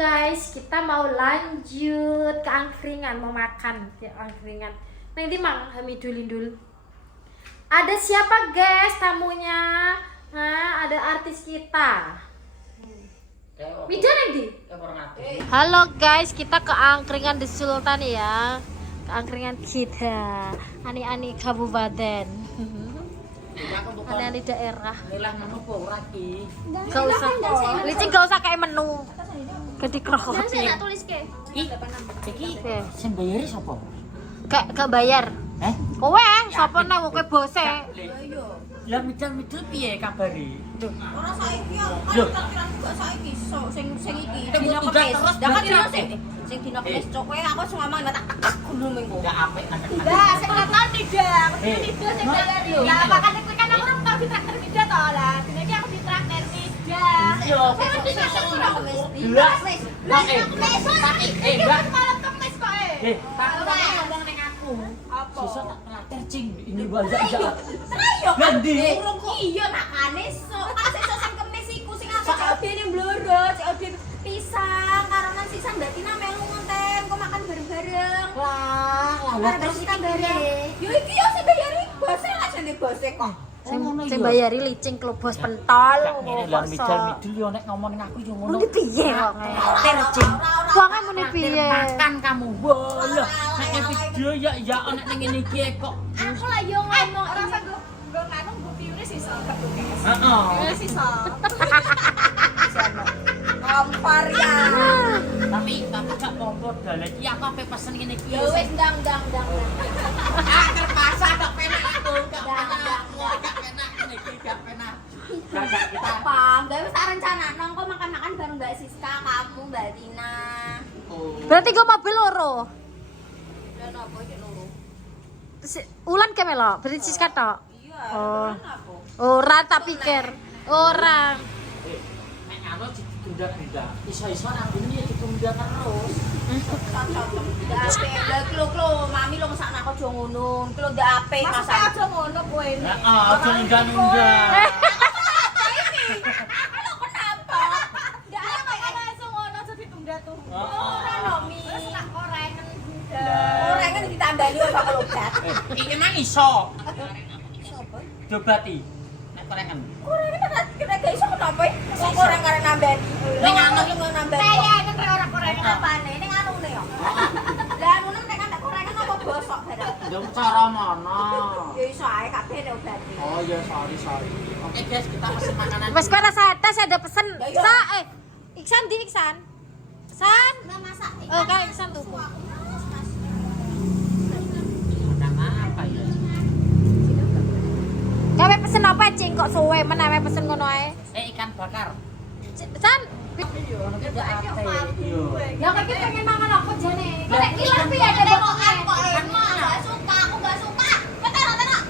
guys, kita mau lanjut ke angkringan, mau makan ya angkringan. Nanti Mang Hamidulindul. Ada siapa guys tamunya? Nah, ada artis kita. Mida nanti. Halo guys, kita ke angkringan di Sultan ya. Ke angkringan kita. Ani-ani kabupaten. Ani-ani daerah. Gak usah. Licin gak usah kayak menu. Gede krohot. Jangan saya tulis ke. Iki sing bayari sapa? Gak bayar. Kowe sapa nang kowe bose? Lah midal-midal piye kabare? Ora saiki yo. Kan juga saiki sing iki. Dina Kamis. Dah kan dina sing dina Kamis cok kowe aku sing ngomong tak gulung minggu. Ya apik ada. Lah sing nonton tidak. Tidak sing bayar yo. Lah makane kowe kan aku ora tau ditraktir tidak to lah. Dina iki aku ditraktir tidak. Yo, Lah tapi Mbak malam Kamis kok tak ngomong ning aku. Apa? Sesuk tak traktir cing ini banyak. Serius? Ganti. Iya makane sesuk sing Kamis iku sing aku COD ning Bloro, COD pisang karonan sisa Mbak Tina melu ngonten kok makan bareng-bareng. Lah Terus kita bayar. Yo iki yo sing bayari bose lah jane bose kok. Sing bayari licing klobos pentol. Ini lah midal-midal yo nek ngomong ning aku yo ngono. Muni piye kok terjing. Wonge muni piye? Makan kamu. Wah, nek video ya ana ning ngene iki kok. Aku lah yo ngomong ora usah nggo nganu nggo piune sisa ketukes. Heeh. Piune sisa. Ngampar ya. Tapi bapak gak apa-apa dalan iki aku ape pesen ngene iki. Ya wis ndang. Ah terpaksa gak penak aku, gak penak. Gak penak ngene iki, gak penak. Gak kita. Pang, gak wis tak rencana nang kok makan-makan bareng Mbak Siska, kamu, Mbak Tina. Berarti gue mobil loro. Lah napa iki loro? Ulan ke melok, berarti Siska tok. Iya, Oh. napa? Ora tak pikir. Ora. Nek anu ditunda-tunda. Iso-iso ambune ya ditunda terus. Lah klo mami lo mesakno aku aja ngono. Klo ndak apik masak aja ngono kowe. Heeh, aja nunda-nunda. Halo kenapa? Ndak apik langsung ngono aja ditunda-tunda. Ora no mi. Terus tak orengen. Orengen ditambani apa kelobat. Iki mang iso. Sopo? Dobati. Nek korengan. Orengen kena gak iso kenapa? Kok orang karena nambani. Ning anu iki nambani. Kayak nek ora korengen apane? Ning anune yo. Lah anu nek kan korengen apa bosok barang. Ya cara mana? Ya iso ae kabeh nek obati. Oh ya sorry. Oke guys, kita pesen makanan. Wes kowe rasa tes ada pesen. Ya, Sa Iksan di Iksan. San. Lah masak. Kayak Iksan tuh. Makan apa ya? Kawe pesen apa cing kok suwe men awe pesen ngono ae. Ikan bakar. San. Yo. Ya kok iki pengen mangan apa jane? Nek ilang piye ada bokongan kok enggak suka, aku enggak suka. Tengok.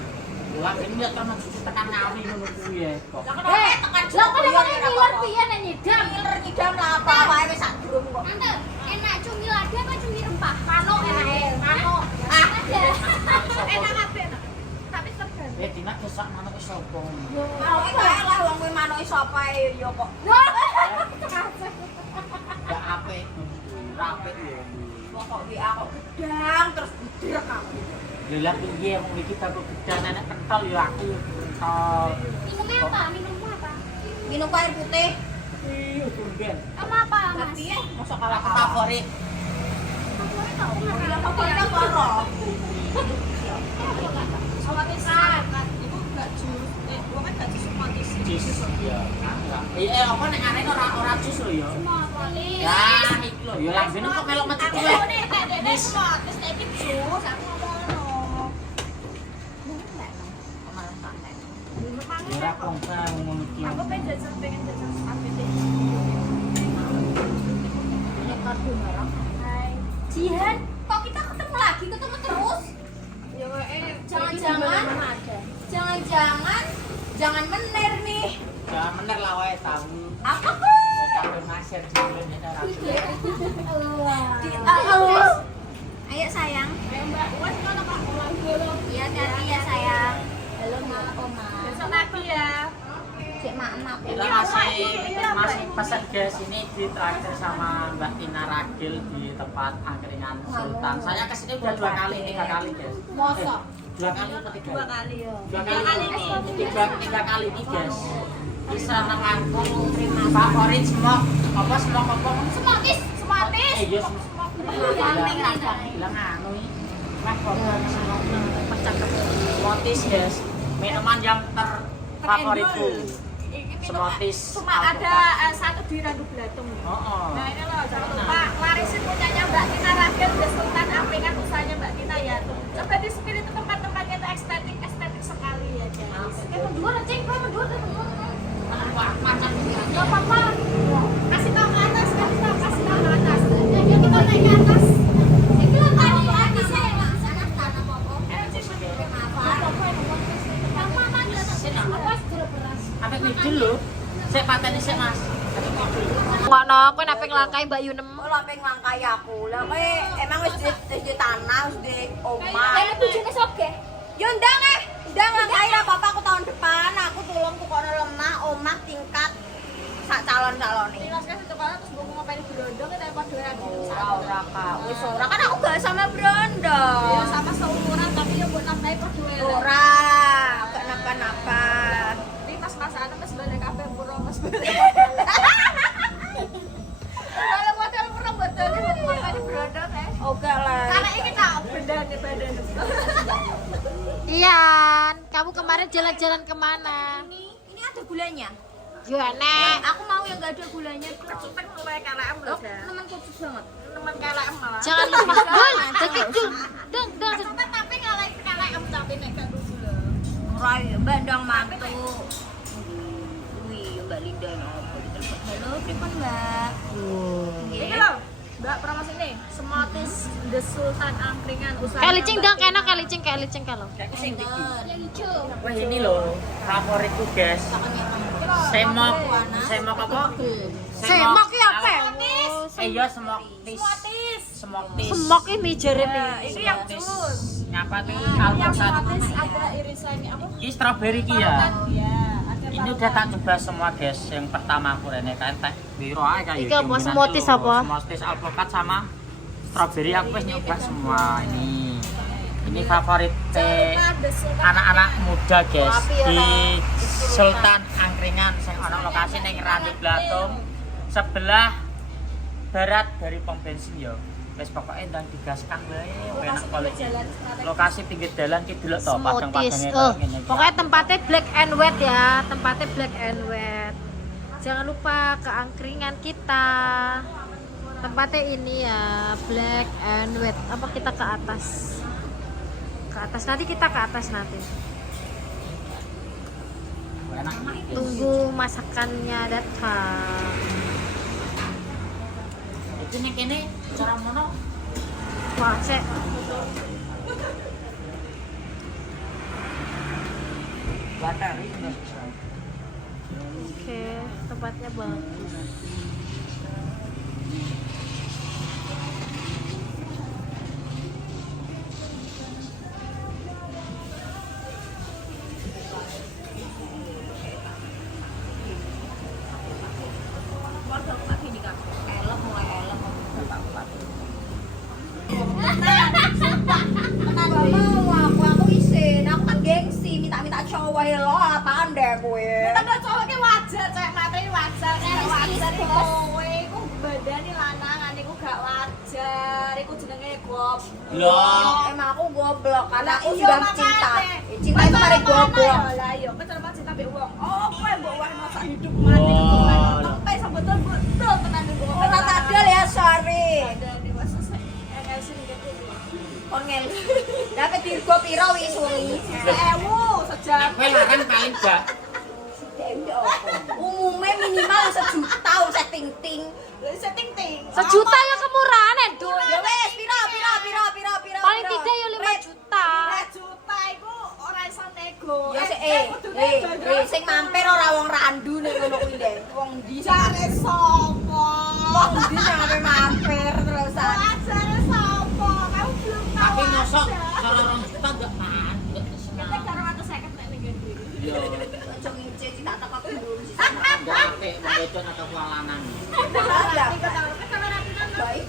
Lah ini lihat kan cucu tekan ngawi ngono kuwi ya kok. Lah tekan Lah kok ngiler piye nek nyidam? nyidam lah apa wae wis sak durung kok. Tante, enak cumi lada apa cumi rempah? Mano enak mano. Enak kabeh. Tapi serba. Dina kesak manuk wis sapa. Mau iki wae lah wong kuwi manuk sapa ae ya kok. Gak apik. Rapik ya. Pokok WA kok gedang terus budir kamu. Lah piye wong iki tak gedang anak pentol ya aku ya pentol. Minumnya apa? Minummu apa? Minum air putih. Iya tumben. Kamu apa, Mas? Tapi ya mosok kalah Favorit. Favorit tau nggak? Favorit apa? Sama pisang. Ibu enggak jus. Gua kan enggak jus semua jus. Jus ya. Apa nek arene ora jus lho ya. Semua polis. Ya iki lho ya lambene kok melok metu Aku kuwe. nek semua terus nek iki jus aku ngono. Ora kongkang ngono iki. Aku pengen jajan sepatu deh. Ini kartu merah. Hai. Jihan, kok kita ketemu lagi, ketemu terus? Ya Jangan-jangan jangan mener nih. Jangan bener lah wae tahu. Apa tuh? Tahu maser dulu nek ora. Ayo sayang. Ayo Mbak, wes kono Pak ulang dulu. Iya hati ya sayang. Halo Mbak Oma. Besok lagi ya. Cek maaf. Kita masih pesan guys ini ditraktir sama Mbak deal di tempat angkringan Sultan. Saya kesini udah 2 kali, 3 kali guys. Mosok. 2 kali atau 3 2 kali ya. 2 kali ini, 3 kali ini guys. Bisa nangangku favorit semua apa semua kopong Smotis. iya semua bilang anu ini wah kopong semua smoothies guys, minuman yang terfavoritku. Smoothies Cuma ada satu di Randu Blatung. Nah ini loh, jangan lupa larisin punyanya Mbak Tina Ragil, The Sultan Angkringan, usahanya Mbak Tina ya. Coba di spill itu tempat-tempatnya itu estetik sekali ya guys. Berdua ceng, berdua. Macan Gak apa-apa. Kasih tahu ke atas, kasih tahu ke atas. Ya kita naik ke atas. Itu kan tadi habis saya langsung tanam apa. apa midul lho. Sik pateni sik Mas. Ngono, kowe nek nglangkai Mbak Yunem. Oh, lampe nglangkai aku. Lah kowe emang wis di tanah, wis di omah. Kayaknya bujune soge. Ya ndang nglangkai lah Bapak aku tahun depan. Aku tulung tukone lemah, omah tingkat sak calon-calone. Terus kan sekolah terus gue mau ngapain di Brondong kita padha lagi. Ora Kak. Wis ora kan aku gak sama Brondong. Ya sama seumuran tapi ya buat nambahin padha. Ora, gak napa-napa. Ini mas anak mas balik kafe pura mas balik. Kalau model pura betul ini mau ngapain di Brondong ya. Oke lah. Karena ini tak benda di badan. Ian, kamu kemarin jalan-jalan kemana? Ini ada gulanya. Ya nek. Aku mau yang gak ada gulanya tuh. Kecutek mulai KLM loh. Temen kucus banget. Teman KLM malah. Jangan lupa. Deng. Kecutek tapi ngalahin KLM tapi nek gak gula. Ora ya bandang mantu. Wih, Mbak Linda ngopo ditelepon. Halo, pripun Mbak? Ini loh. Mbak promosi nih, Smoothies The Sultan Angkringan usaha. Kalicing dong, kena kalicing kalau. Kayak sing iki. Yang hijau. Wah ini loh favoritku guys. Semok apa? Semok ya apa? Iya smoothies. Smoothies. Semok ini jerene. Ini yang jus. Nyapa tuh Yang alpukat. smoothies ada irisannya apa? Ini strawberry ki ya. Ya, ada Ini udah tak coba semua guys. Yang pertama aku rene kayak teh biru ae kayak Iki apa, smoothies apa? Smoothies alpukat sama strawberry aku wis nyoba semua ini. Ini favorit anak-anak muda guys di Sultan Angkringan sing ana lokasi ning Randu Blatung sebelah barat dari pom bensin ya. Wis pokoke ndang digaskan wae enak banget. Lokasi pinggir dalan ki delok to Smoothies. padang-padange ngene iki. Pokoknya tempatnya black and white ya, tempatnya black and white. Jangan lupa ke angkringan kita. Tempatnya ini ya, black and white. Apa kita ke atas? Ke atas nanti kita ke atas nanti. Enak. Tunggu masakannya datang. Iki ning kene cara mono Wah, cek. batari. Oke, tempatnya bagus. Keluarga aku gini Kak. Mulai elem. Tenan aku isin. Aku kan gengsi minta cowok lo apaan deh kowe. Tanda cowoknya wajar, cewek materi wajar, cewek wajar iku kowe iku badane lanangan iku gak wajar, iku jenenge goblok. Loh, Emang aku goblok karena aku Iya, sudah makanya. cinta. Cinta itu mari goblok. Lah iya, kowe terima cinta mbek wong. Oh, kowe mbok wae masa hidup mati kowe. Sampai sambetul betul tenan iku. Kata tadal ya sorry. Badane masa enggak sih gitu. Kongel. Dapat dirgo piro wis wengi? 1000 sejam. kowe larang paling gak. Umumnya minimal 1 juta usah ting-ting. Setting ting. Sejuta ya kemurahan Edo. Ya wes piro. Paling tidak ya 5 juta. 5 juta iku ora iso nego. Ya sing mampir ora wong randu nek ngono kuwi deh. Wong ndi Jare sopo? wong ndi sampe mampir terusan. Jare sopo? Kamu belum tahu. Tapi mosok aja. cara 2 juta gak man. Kita karo 150 nek ning gede. Yo, Aja ngice tak tak aku dulu sih. gak apik wong wedok atau wong lanang. Baik.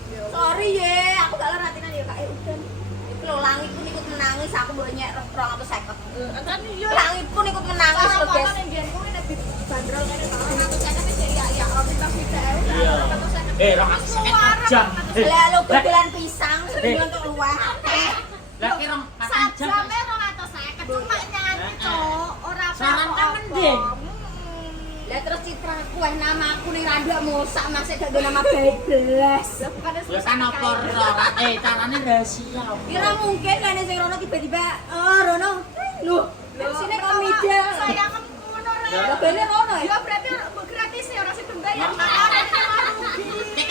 nangis aku mbok nyek 250. Kan iya. Langit pun ikut menangis loh, guys. Cara mbiyen kuwi nek bandrol kene 250 ya kita video. Iya. Orang jam. Lah lo bedelan pisang sedino untuk luweh. Lah kira jam. Sajame 250 cuma nyanyi, Cuk. Ora Saran kan mending. Lah terus citraku namaku ning randok mosak maksud gak nama bebas. Ya kan apa ora? Carane rahasia. Kira mungkin kan sing Rono tiba-tiba Rono. Loh, sini komida. Saya kan ngono ora. Lah bene Rono ya. Ya berarti gratis ya ora sing bayar. Makane rugi. Nek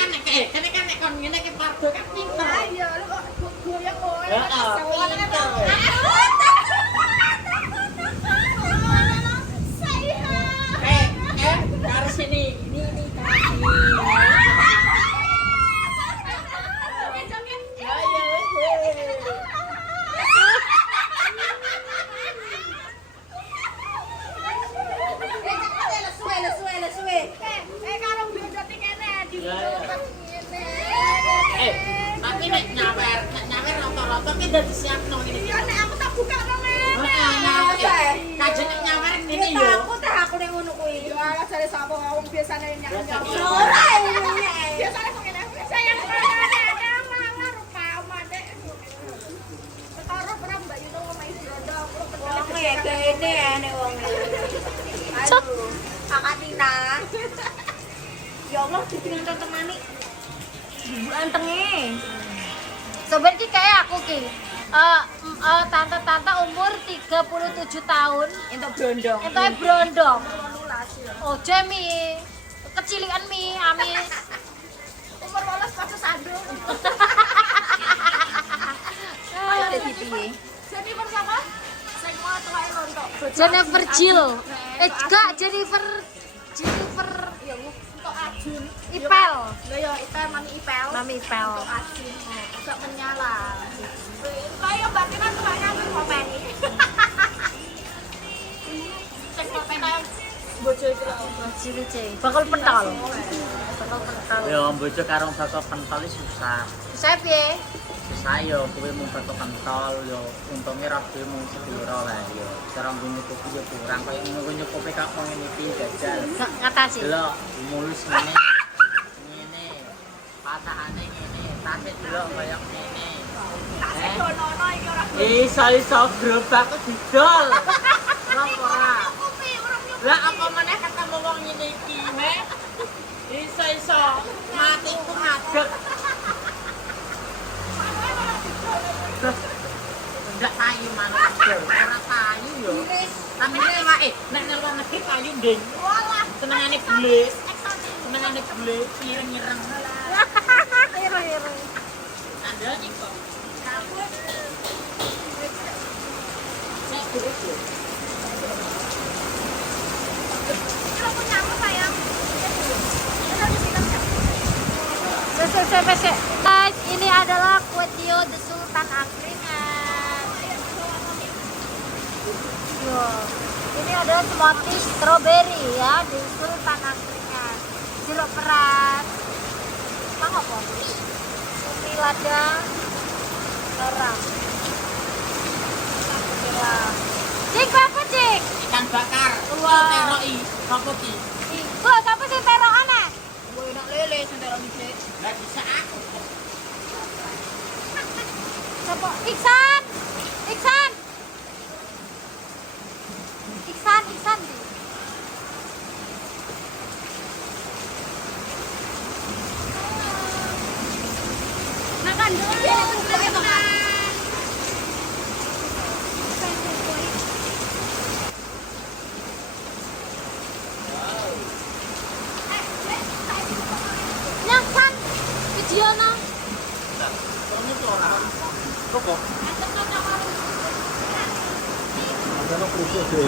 kan nek kon ngene iki pardo kan pinter. Ayo lu kok goyang kowe. Karo sini. Ini tapi nek nyawer rata-rata ki udah disiapno ngene. Iya nek aku tak buka nang Kajen nek nyawer ngene yo. Aku ning ngono kuwi. Ya ala jare sapa wong biasane nyanyi. Ora ngene. Biasane kok ngene. Sayang ada rupa mate. Karo pernah Mbak Yuno ngomong Rondo aku Wong ya kene nek wong. Aduh, Kakak Tina. Ya Allah, ditinggal teman-teman. Antenge. Sobat ki kayak aku ki. Tante-tante umur 37 tahun Entuk blondong. entuk brondong. Oh, Jemi. Kecilikan mi, amis. umur 18 pas sandung. Ada di piye? Jadi bersama sing mau tuwae lontok. Jennifer Jill. Enggak, Jennifer Ya untuk Ajun. Ipel. Lho ya Ipel mami Ipel. Mami Ipel. Untuk Ajun. Enggak menyala. Kayak Mbak Tina tuh gak nyampe komen ini. Cek komen aja. Bojo itu Cici. Bakal pentol. Bakal pentol. Yo bojo karo bakal pentol susah. Saya piye? Susah yo kowe mung bakal pentol yo untunge ra dhewe mung sepiro lah yo. Cara nyukupi yo kurang kaya ngono nyukupi kok ngene iki jajal. Ngatasi. Delok mulus ngene. Ngene. Patahane ngene. Tasik delok kaya ngene. dono iki ora. Iso gerobak kok didol. Lah ora. Nyukupi, orang nyukupi. Lah apa meneh ketemu wong ngene iki, he? Iso matiku ngadeg. Enggak payu manuk ora payu yo. Tapi nek wae nek nang luar negeri payu nding. Walah, Senengane bule. Senengane bule ireng-ireng. Iro-iro. Ada iki kok. Nek bule. Kira punya apa sayang? Selesai. Guys, ini adalah kue tio The Sultan Angkringan. Yo, ini adalah smoothie strawberry ya di Sultan Angkringan. Jeruk peras. Mang apa? Ini lada garam. Cik, apa cik? Ikan bakar. Wah. Teroi, kaputi. Kok siapa sih terokan ya? Gue enak lele sendiri dicek. Lah bisa aku. Siapa? Iksan. Makan dulu. Nyaksan. Videono.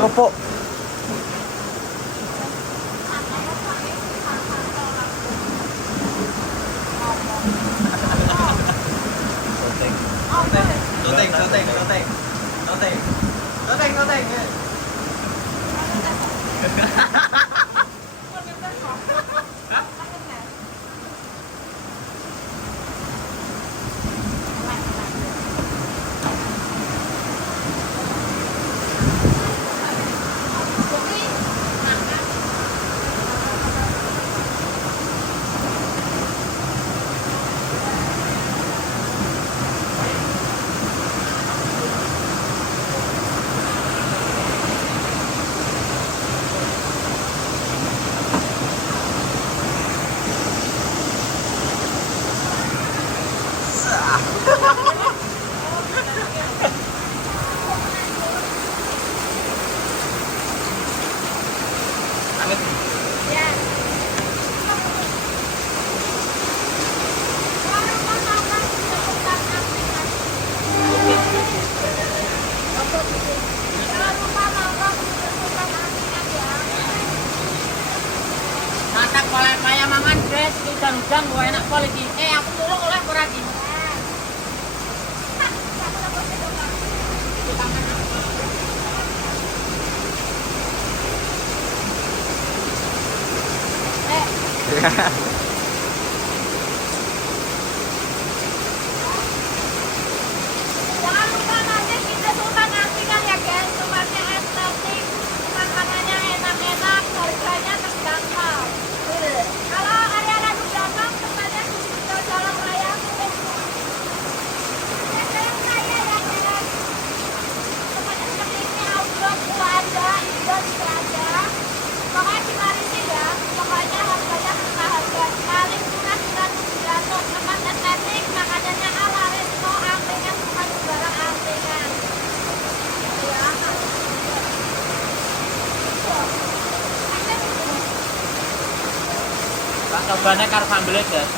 Opo? Jangan lupa nanti kita Sultan Angkringan ya guys, tempatnya estetik, makanannya enak-enak, harganya terjangkau. Kalau area Randu Blatong, tempatnya di situ Jalan Raya Kuning. Jalan Raya ya guys. Tempatnya seperti ini, outdoor juga ada, indoor juga ada. Pokoknya dimarisin ya, pokoknya harganya kena harga. Paling murah di Randu Blatong, tempat estetik, makanannya ala resto, angkringan, bukan sembarang angkringan. Pak cobanya karo sambel guys.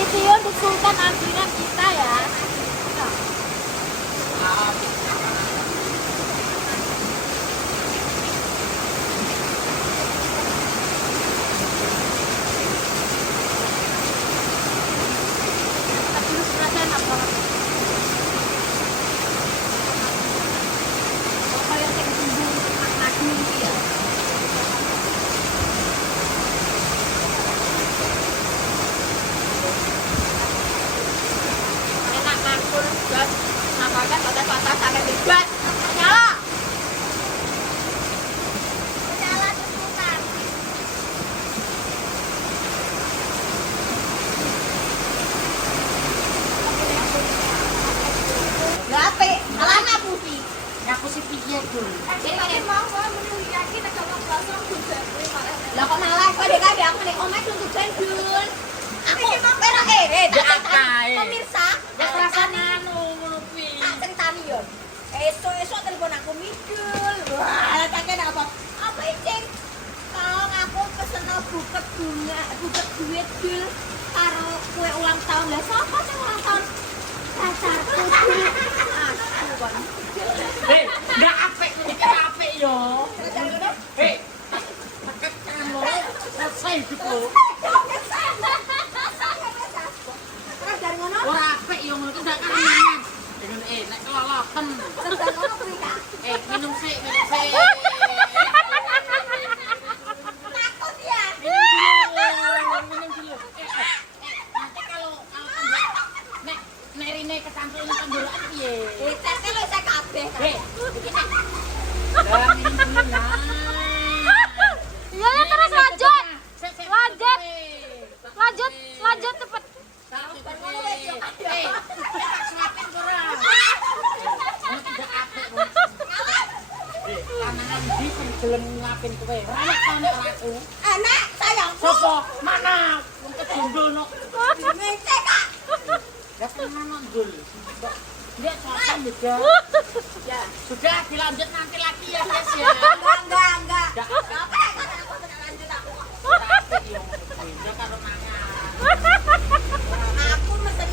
Video di Sultan Angkringan kita ya. Tapi lu rasanya enak banget. Kayak tinggi madu gitu ya. Enak ngangkur dan makan pada sampai bebas. Nyala. Nyala Sultan. Berapa? Alana putih. Aku sih pikir dulu. Jadi mau menunggu yakin ada orang kosong juga. Lah kok malah kok dek aku nek omah untuk jendul. Aku pemirsa, Ya rasane ngono kuwi. tak ceritani yo. Esok telepon aku midul. Wah, takkan apa? Apa cing? Kalau aku pesen buket duit dul karo kue ulang tahun. Lah sapa sing ulang tahun? Pacarku dul. Aduh kon. Hei, enggak apik iki apik yo. Hei. Paket kamu selesai gitu. Terus dari ngono? Ora apik yo ngono ki ndak kangen. Dengan nek keloloken. Terus dari ngono kuwi Kak. Minum sik, minum sik. Takut ya. Minum dulu. Nanti kalau nek rine kecampur ini penjelasan piye? Tes lho saya kabeh. Hei, iki nek. Lah minum dulu lah. Iya ya, terus lanjut. Lanjut cepet. Lanangan di sing gelem ngapin kowe. Ora tau nek aku. Anak sayangku. Sopo? Mana? Wong kejomblono. Ngece Kak. Ya tenan ndul. Dia sopan juga. Ya. Sudah dilanjut nanti lagi ya guys ya. Enggak. Apa kan aku tidak lanjut aku. Ora apik yo ngono kuwi. Ya karo mangan. Aku mesen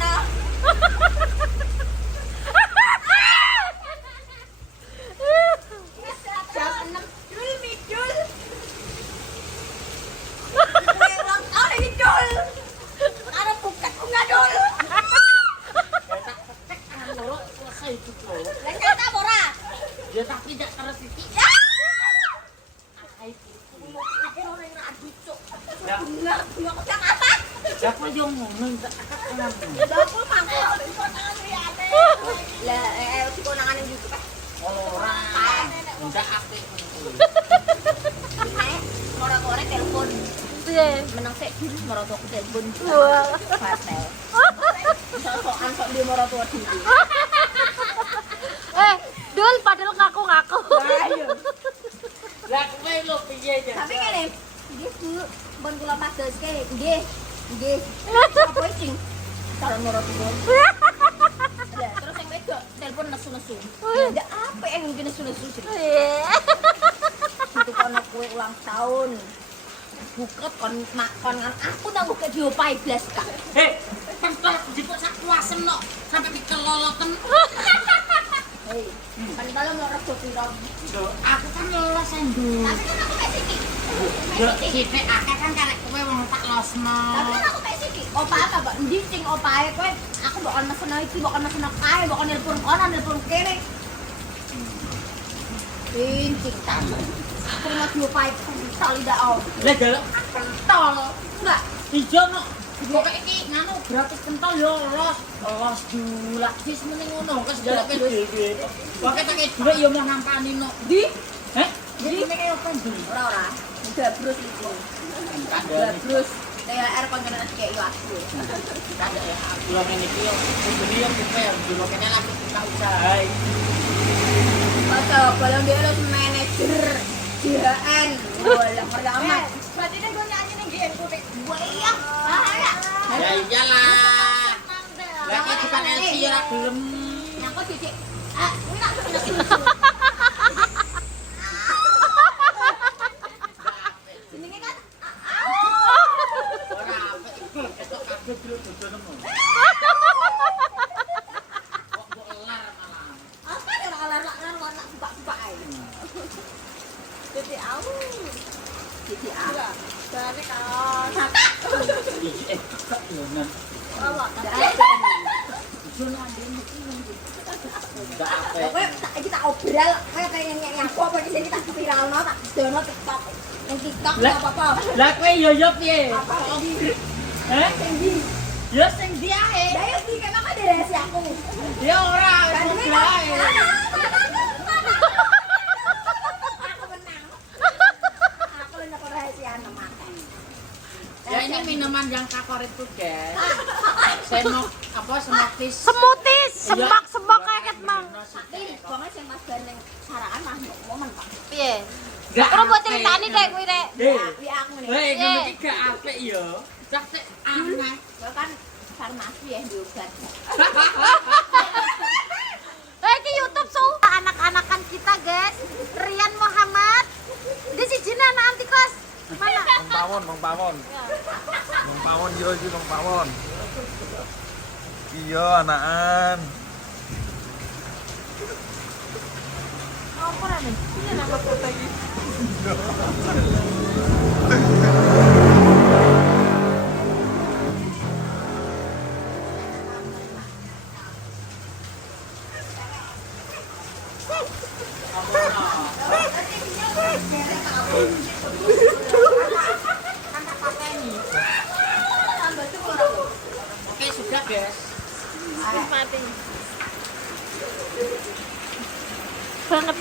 jam 6 dul midul. Kue ulang tahun ini dul. Ada buket bunga dul. Cek kan loro selesai gitu. Lah nyata ora? Ya tapi tidak terus iki. Ya. Akai iki. Iki ora radu cuk. Ya. Bunga kok apa? Ya kok yo ngono tak akak tenan. Lah aku mangko konangan liyane. Lah di konangan YouTube kan. Ora. Enggak apik ngono kuwi. Nek moro-moro telepon. Piye? Menang sik dulu moro aku telepon. Wah. Patel. Sosokan sok di moro tua dulu. Dul padahal ngaku-ngaku. Ayo. Lah kowe lho piye ya? Tapi ngene, nggih Bu, pun kula padoske. Nggih. Apa sing calon moro tua? Lah terus yang wedok telepon nesu-nesu. Ndak apa yang mungkin nesu-nesu sih. Itu kono kue ulang tahun. Buket kon aku nang buket diopai blas Kak. Hei, pentol jipuk sak kuasem no sampai dikeloloten. Hei, pentol mau rebut piro? Loh, aku kan lolos Endu. Tapi kan aku mek siki. Yo sithik akeh kan karek kowe wong tak losno. Tapi kan aku mek siki. Opa apa, Mbak? Endi sing opae kowe? Aku bakal mesen iki, bakal mesen kae, bakal nelpon kono, nelpon kene. Pincing tamu. Aku mau diopae pentol ndak oh. Lah galak Pentol. Enggak. ijo no. Pokoke iki nganu gratis pentol yo los. Los dulak sis mending ngono wis galak dhewe. Pokoke tak dhuwit yo mau nampani no. Di Heh? Jadi nek opo ndi? ora. Gabrus iki. Gabrus. THR konconan kayak yo aku. Kada ya aku lo ngene iki yo kudu yo prepare dulu kene lagi buka usaha. Masa kalau dia harus manajer JHN. Wala pertama. Berarti nek gue nyanyi ning gen kutik. Wah iya. Ya. Ya iyalah. Lah kok bukan LC yo ora gelem. Nyangkut Cici. Ah, enak. Jenenge kan Ora apik. Esuk kabeh dulu bojo nemu. Kok mbok elar malah. apa ya orang nak buka-buka ae. Jadi aku. Cici ah. Berarti kalau Kak yo nan. awak Ijo nang ndene iki. Enggak apik. Pokoknya kita obrol kayak nyanyi aku apa di sini tak viralno tak dono TikTok. Yang TikTok apa-apa. Lah kowe yo yo piye? Apa di Heh? tinggi. Yo sing ndi ae. Ya yo di memang ada rahasia aku. Ya ora, Dan wis ini ae. Aku menang. Aku menang rahasia teman. Ya ini minuman yang favorit tuh guys. Senok apa smoothies. Semutis, semak kayak mang. Tapi pokoknya sing Mas Ban ning saraan mah momen Pak. Piye? Gak Terus buat ceritani dek kuwi dek. Wi aku nih. Weh, ngono iki gak apik yo. Cak sik aneh. Gua kan farmasi ya di obat. Iki YouTube su anak-anakan kita guys. Rian Muhammad. Dia si Jina anak anti kos. Mana? Bang Pawon. Bang Pawon yo iki Bang Pawon. Iya, anakan. Apa nih? Ini nama foto iki. Oke, sudah guys. Mati. Banget